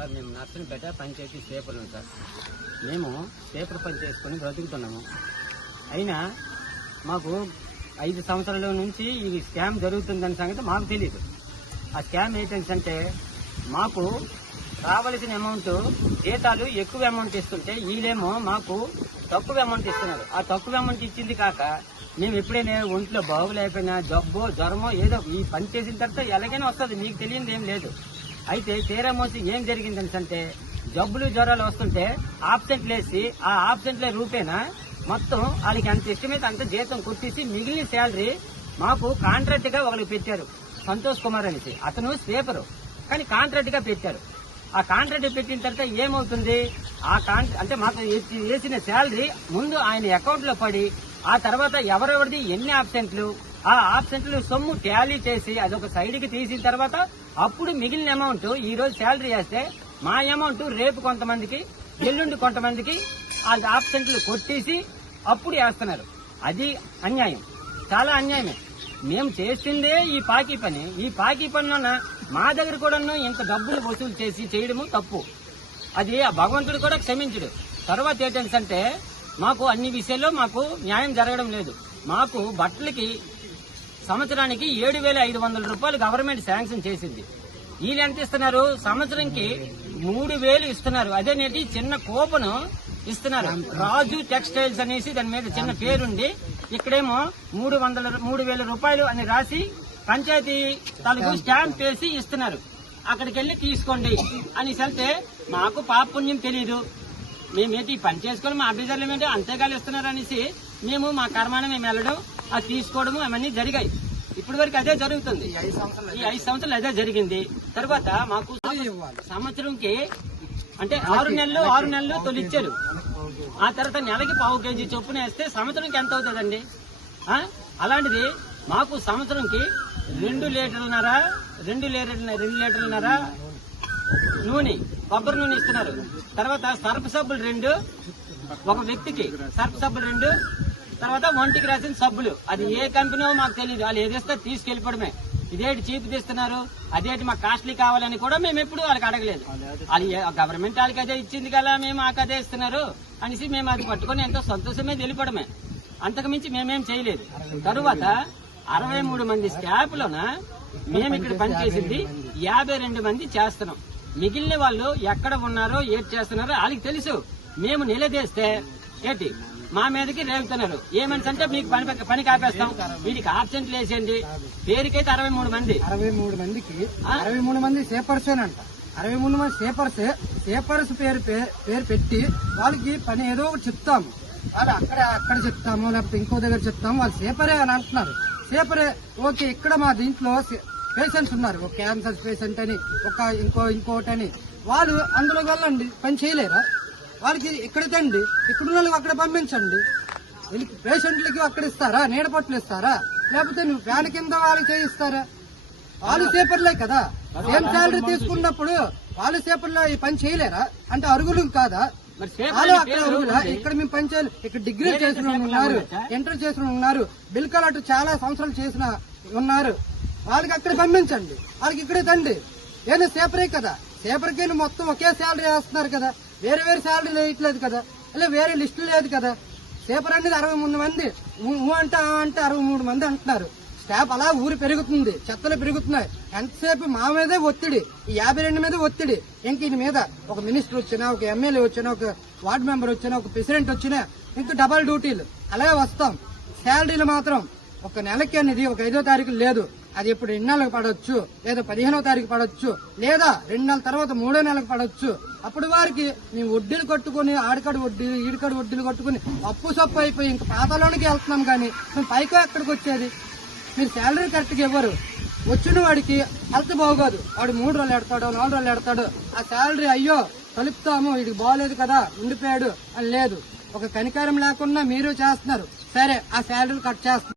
Sir మేము Narsampet panchayat స్వీపర్లు sir. మేము sweeper పని చేసుకుని బ్రతుకుతున్నాము. అయినా మాకు 5 సంవత్సరాల నుంచి ఈ స్కామ్ జరుగుతుందనే సంగతి మాకు తెలియదు. ఆ స్కామ్ ఏంటంటే మాకు రావాల్సిన అమౌంట్ జీతాలు ఎక్కువ అమౌంట్ ఇస్తుంటే వీళ్ళేమో మాకు తక్కువ అమౌంట్ ఇస్తున్నారు. ఆ తక్కువ అమౌంట్ ఇచ్చింది కాక మేము ఎప్పుడైనా ఒంట్లో బాగులేకపోయినా జబ్బో జ్వరమో ఏదో ఈ పని చేసిన తర్వాత ఎలాగైనా వస్తుంది, మీకు తెలియదు ఏం లేదు. అయితే తీరా మోసి ఏం జరిగిందంటే జబ్బులు జ్వరాలు వస్తుంటే ఆబ్సెంట్లు వేసి ఆ ఆబ్సెంట్ల రూపేనా మొత్తం వాళ్ళకి అంత ఇష్టమైతే అంత జీతం కొట్టేసి మిగిలిన శాలరీ మాకు కాంట్రాక్ట్ గా ఒకరికి పెట్టారు. సంతోష్ కుమార్ అనేసి అతను స్వీపరు, కానీ కాంట్రాక్ట్ గా పెట్టారు. ఆ కాంట్రాక్ట్ పెట్టిన తర్వాత ఏమవుతుంది, ఆ అంటే మాకు వేసిన శాలరీ ముందు ఆయన అకౌంట్ లో పడి ఆ తర్వాత ఎవరెవరిది ఎన్ని ఆబ్సెంట్లు ఆ ఆబ్సెంట్లు సొమ్ము టాలీ చేసి అదొక సైడ్ కి తీసిన తర్వాత అప్పుడు మిగిలిన అమౌంట్ ఈ రోజు శాలరీ వేస్తే మా అమౌంట్ రేపు కొంతమందికి ఎల్లుండి కొంతమందికి ఆ ఆబ్సెంట్లు కొట్టేసి అప్పుడు వేస్తున్నారు. అది అన్యాయం, చాలా అన్యాయమే. మేము చేసిందే ఈ పాకీ పని. ఈ పాకీ పనిలోన మా దగ్గర కూడా ఇంత డబ్బులు వసూలు చేసి చేయడము తప్పు. అది ఆ భగవంతుడు కూడా క్షమించడు. తర్వాత ఏంటంటే మాకు అన్ని విషయాల్లో మాకు న్యాయం జరగడం లేదు. మాకు బట్టలకి సంవత్సరానికి 7,500 రూపాయలు గవర్నమెంట్ శాంక్షన్ చేసింది. వీళ్ళు ఎంత ఇస్తున్నారు, సంవత్సరంకి 3,000 ఇస్తున్నారు. అదేనేది చిన్న కూపను ఇస్తున్నారు. రాజు టెక్స్టైల్స్ అనేసి దాని మీద చిన్న పేరుండి ఇక్కడేమో 3,000 రూపాయలు అని రాసి పంచాయతీ తాలూకు స్టాంప్ వేసి ఇస్తున్నారు. అక్కడికి వెళ్లి తీసుకోండి అని వెళ్తే మాకు పాపుణ్యం తెలీదు. మేమేంటి పని చేసుకుని మా అభ్యర్థులు ఏమంటే అంతేగాలు ఇస్తున్నారు అనేసి మేము మా కర్మాన్ని మేము వెళ్ళడం అది తీసుకోవడము అవన్నీ జరిగాయి. ఇప్పటి వరకు అదే జరుగుతుంది. ఈ 5 సంవత్సరాలు అదే జరిగింది. తర్వాత మాకు సంవత్సరంకి అంటే 6 నెలలు తొలిచ్చారు. ఆ తర్వాత నెలకి 1/4 కేజీ చొప్పున వేస్తే సంవత్సరంకి ఎంత అవుతుందండి? అలాంటిది మాకు సంవత్సరంకి 2 లీటర్లన్నర నూనె, కొబ్బరి నూనె ఇస్తున్నారు. తర్వాత సర్ఫ్ సబ్బులు 2, ఒక వ్యక్తికి సర్ఫ్ సబ్బులు 2, తర్వాత ఒంటికి రాసిన సబ్బులు. అది ఏ కంపెనీ మాకు తెలియదు. వాళ్ళు ఏదేస్తే తీసుకెళ్లిపోవడమే. ఇదేంటి చీప్ తీస్తున్నారు, అదేంటి మాకు కాస్ట్లీ కావాలని కూడా మేము ఎప్పుడు వాళ్ళకి అడగలేదు. వాళ్ళు గవర్నమెంట్ వాళ్ళకి అదే ఇచ్చింది కదా, మేము మాకు అదే ఇస్తున్నారు అనేసి మేము అది పట్టుకుని ఎంతో సంతోషమే తెలిపడమే, అంతకుమించి మేమేం చేయలేదు. తరువాత 63 మంది స్టాఫ్ లోన మేము ఇక్కడ పనిచేసింది 52 మంది చేస్తున్నాం. మిగిలిన వాళ్ళు ఎక్కడ ఉన్నారో ఏది చేస్తున్నారో వాళ్ళకి తెలుసు. మేము నిలదీస్తే ఏంటి మా మీదకి రేగుతున్నారు. ఏమని అంటే మీకు పని కాపేస్తాం, వీడికి ఆబ్సెంట్లు వేసేయండి. పేరుకైతే 63 మంది 63 మంది సేపర్సేనంట. 63 మంది సేపర్స్ పేరు పెట్టి వాళ్ళకి పని ఏదో ఒకటి చెప్తాము. వాళ్ళు అక్కడ చెప్తాము, లేకపోతే ఇంకో దగ్గర చెప్తాము. వాళ్ళు సేపరే అని అంటున్నారు. సేపరే ఓకే. ఇక్కడ మా దీంట్లో పేషెంట్స్ ఉన్నారు, ఒక క్యాన్సర్ పేషెంట్ అని, ఒక ఇంకోటని. వాళ్ళు అందులో వెళ్ళండి, పని చేయలేరా? వాళ్ళకి ఇక్కడ తండి, ఇక్కడున్న వాళ్ళకి అక్కడ పంపించండి. పేషెంట్లకి అక్కడ ఇస్తారా, నీడపట్లు ఇస్తారా, లేకపోతే నువ్వు ఫ్యాన్ కింద వాళ్ళకి చేయిస్తారా? వాళ్ళు సేపర్లే కదా. సేమ్ శాలరీ తీసుకున్నప్పుడు వాళ్ళు సేపర్లో ఈ పని చేయలేరా? అంటే అరుగులు కాదా? వాళ్ళు అక్కడ అరుగులా? ఇక్కడ మేము పని చేయాలి. ఇక్కడ డిగ్రీ చేసిన ఉన్నారు, ఇంటర్ చేసిన ఉన్నారు, బిల్ కలెక్టర్ చాలా సంవత్సరాలు చేసిన ఉన్నారు. వాళ్ళకి అక్కడ పంపించండి, వాళ్ళకి ఇక్కడే తండి. ఏదో సేపరే కదా. సేపర్కి మొత్తం ఒకే శాలరీ వేస్తున్నారు కదా, వేరే వేరే శాలరీ వేయట్లేదు కదా, అలా వేరే లిస్టు లేదు కదా. సేపర్ అనేది 63 మంది అంటే 63 మంది అంటున్నారు. స్టాఫ్ అలా ఊరు పెరుగుతుంది, చెత్తలు పెరుగుతున్నాయి. ఎంతసేపు మా మీదే ఒత్తిడి, ఈ 52 మీద ఒత్తిడి. ఇంక దీని మీద ఒక మినిస్టర్ వచ్చినా, ఒక ఎమ్మెల్యే వచ్చినా, ఒక వార్డు మెంబర్ వచ్చినా, ఒక ప్రెసిడెంట్ వచ్చినా ఇంకా డబల్ డ్యూటీలు అలాగే వస్తాం. శాలరీలు మాత్రం ఒక నెలకి అనేది ఒక 5వ తారీఖు లేదు. అది ఇప్పుడు 2 నెలలకు పడవచ్చు, లేదా 15వ తారీఖు పడవచ్చు, లేదా 2 నెలల తర్వాత 3వ నెలకు పడవచ్చు. అప్పుడు వారికి మేము వడ్డీలు కట్టుకుని ఆడికాడు వడ్డీలు ఈడికాడు వడ్డీలు కట్టుకుని అప్పు సప్పు అయిపోయి ఇంకా పాతాలోనికి వెళ్తున్నాం. కానీ మేము పైకి ఎక్కడికి వచ్చేది? మీరు శాలరీ కరెక్ట్గా ఇవ్వరు. వచ్చిన వాడికి హెల్త్ బాగోదు, వాడు 3 రోజులు ఎడతాడు, 4 రోజులు ఎడతాడు. ఆ శాలరీ అయ్యో కలుపుతాము, ఇది బాగోలేదు కదా ఉండిపోయాడు అని లేదు. ఒక కనికారం లేకుండా మీరు చేస్తున్నారు. సరే, ఆ శాలరీలు కట్ చేస్తున్నారు.